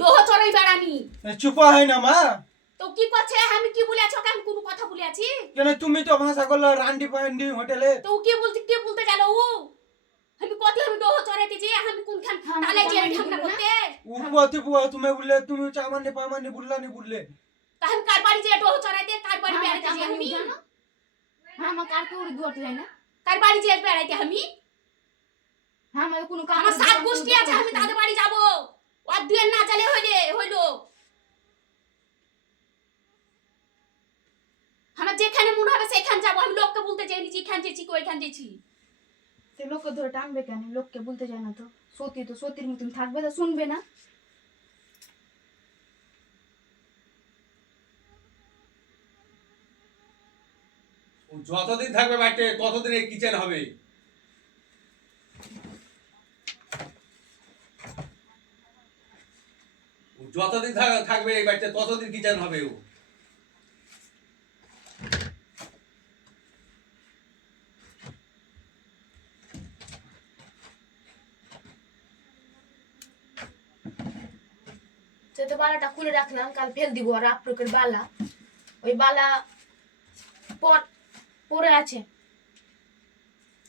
ডোহ চড়াই বেড়ানি। চুপা হয় না মা। তো কি করছে? আমি কি বলে আছি? আমি কোনো কথা বলে আছি? কেন তুমি তো ভাষা করলো রান্ডি পান্ডি হোটেলে। তো ও কি বলতে গেল ও? আমি কত আমি ডোহ চড়াইতেছি, আমি কোনখান তালে যে ঢাকনা করতে? উপতি বুয়া তুমি বললে তুমি চামান্ডি পামান্ডি বুললা নি বুললে। তা আমি কার বাড়ি যে ডোহ চড়াইতে, কার বাড়ি বেড়াইতে যে আমি? হ্যাঁ আমার কার কেউ দুয়ারতে যায় না। কার বাড়ি যে বেড়াইতে আমি? হ্যাঁ আমার কোনো কাজ আমার সাত গোষ্ঠী আছে, আমি তাদের বাড়ি যাব। ওর দুয়ের না চালে হইলো। আমার যেখানে মনে হবে সেখানে যাবো। আমি লোককে বলতে চাইনি যে এখান যেছি ওইখান যেছি। সে লোককে ধরে টানবে কেন? লোককে বলতে যায় না তো। সত্যি তো সত্যির মতন থাকবে, তো শুনবে না। যতদিন থাকবে বাড়িতে ততদিন এই কিচেন হবে। যতদিন থাকবে এই বাড়িতে ততদিন কিচেন হবে ও। সে তো বালাটা খুলে রাখলাম, কাল ফেল দিব। আর আপনার বালা, ওই বালা পরে আছে,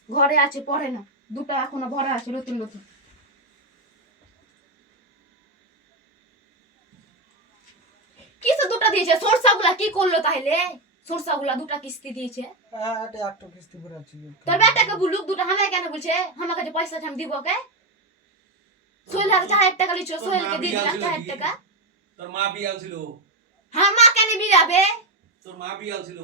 ঘরে আছে, পরে না। দুটা এখনো ভরা আছে নতুন নতুন। কিসে দুটা দিয়েছে? সরষাগুলা কি করলো তাইলে? সরষাগুলা দুটা কিস্তি দিয়েছে। হ্যাঁ এটা একটা কিস্তি করে আছে। তোর বেটাকে বলুক দুটা। হামে কেন বলছে? আমার কাছে পয়সা আছে, আমি দিব কে? সোহেল হাতে 1000 টাকা লিছো, সোহেলকে দিয়ে দিলাম 1000 টাকা। তোর মা বিয়াল ছিল। হ্যাঁ মা কেন বিরাবে? তোর মা বিয়াল ছিল।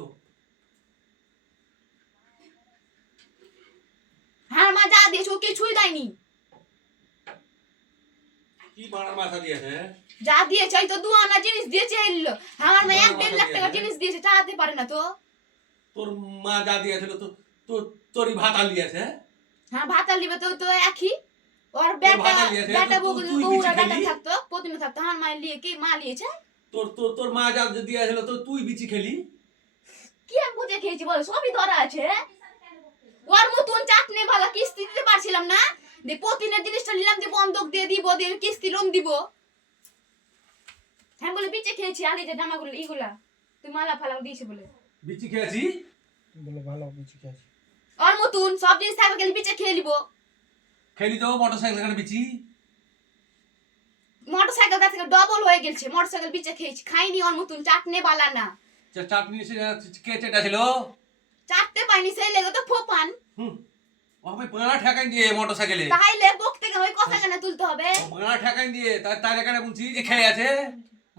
হ্যাঁ মা যা দিয়েছে ও কিছুই দেয়নি। কি মারার মাথা দিয়েছে? যা দিয়েছে ওই তো 2 আনা জিনিস দিয়েছে এলো। আমার মা 1.5 লাখ টাকা জিনিস দিয়েছে, চালাতে পারে না তো। তোর মা যা দিয়েছিল তো তোরই ভাতা লিয়েছে। হ্যাঁ ভাতা লিবে তো তো একই। ওর বেটা বউরা বেটা থাকতো, প্রতিমা থাকতো। আমার মা লিয়ে কি মা লিয়েছে? তোর মা যা দিয়েছিল তো তুই বিচি খেলি। কি আমি বুঝে খেয়েছি বল? সবই ধরা আছে। ওর মতন চাটনি ভালো কিস্তি দিতে পারছিলাম না। যে প্রতিদিনের জিনিসটা নিলাম, যে বন্ধক দিয়ে দিব, দিয়ে কিস্তি লোন দিব। হ্যাঁ বলে বিচে খেয়েছি। আর এই যে জামাগুলো এইগুলা তুই মালা ফালা দিয়েছে বলে বিচি খেয়েছি বলে ভালো কিছু খেয়েছি। ওর মতন সব জিনিস থাকবে গেলে বিচে খেয়ে নিব। খেলি তো মোটরসাইকেল এখানে বিচি। মোটরসাইকেল কাছ থেকে ডবল হয়ে গেছে। মোটরসাইকেল বিচে খেয়েছি, খাইনি ওর মতন চাটনে বালা না। চাটনি কে চেটা ছিল? চাটতে পাইনি, সেই লেগে তো ফোপান। আমি পাড়া ঠেকাই দিয়ে মোটরসাইকেলে। তাইলে বকতে গেলে ওই কথা কেন তুলতে হবে? পাড়া ঠেকাই দিয়ে তার এখানে বলছি যে খেয়ে আছে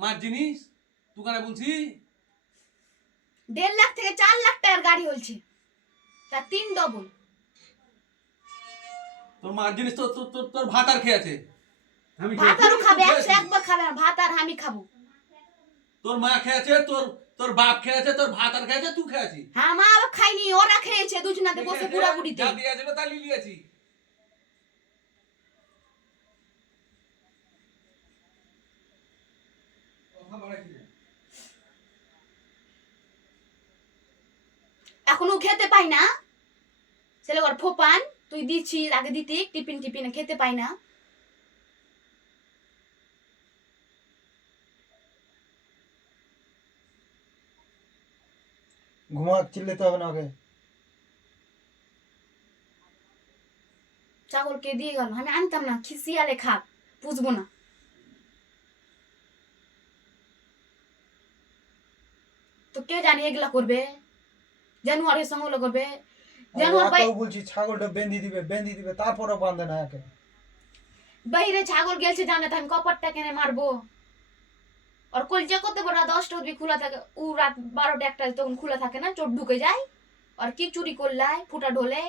মার জিনিস দোকানে বলছি। 1.5 লাখ থেকে 4 লাখ টাকার গাড়ি হয়েছে, তার 3 ডবল। তোর মার জিনিস তো তোর ভাত আর খেয়ে আছে। ভাত আরও খাবে, একবার খাবে না। ভাত আর আমি খাবো। তোর মা খেয়েছে, তোর বাপ খেয়েছে, তোর ভাত আর খেয়েছে, তুই খেয়েছি। হ্যাঁ মা আবার খাইনি, ওরা খেয়েছে দুজনাতে বসে পুরা বুড়িতে। যা দিয়েছিল তা লিলিয়েছি। এখনো খেতে পাই না। ছেলে ওর ফোপান, তুই দিচ্ছি আগে দিতি টিফিনে খেতে পাই না। ঘুমাক চিল্লাতে হবে না ওকে। ছাগলকে দিয়ে গেল, আমি আনতাম না। খিসিয়ালে খাক, পুষবো না। তো কে জানি এগুলা করবে, জানুয়ারের সঙ্গে ওগুলো করবে। জানুয়ার বলছি ছাগলটা বেঁধে দিবে তারপরে বাঁধে না একে। বাইরে ছাগল গেছে জানে, আমি কপারটা কেনে মারবো। আর কলজা করতে বড় রাত 10টা অবধি খোলা থাকে। ও রাত 12টা 1টা তখন খোলা থাকে না, চোট ঢুকে যায়। আর কি চুরি করলাই ফুটা ঢোলে।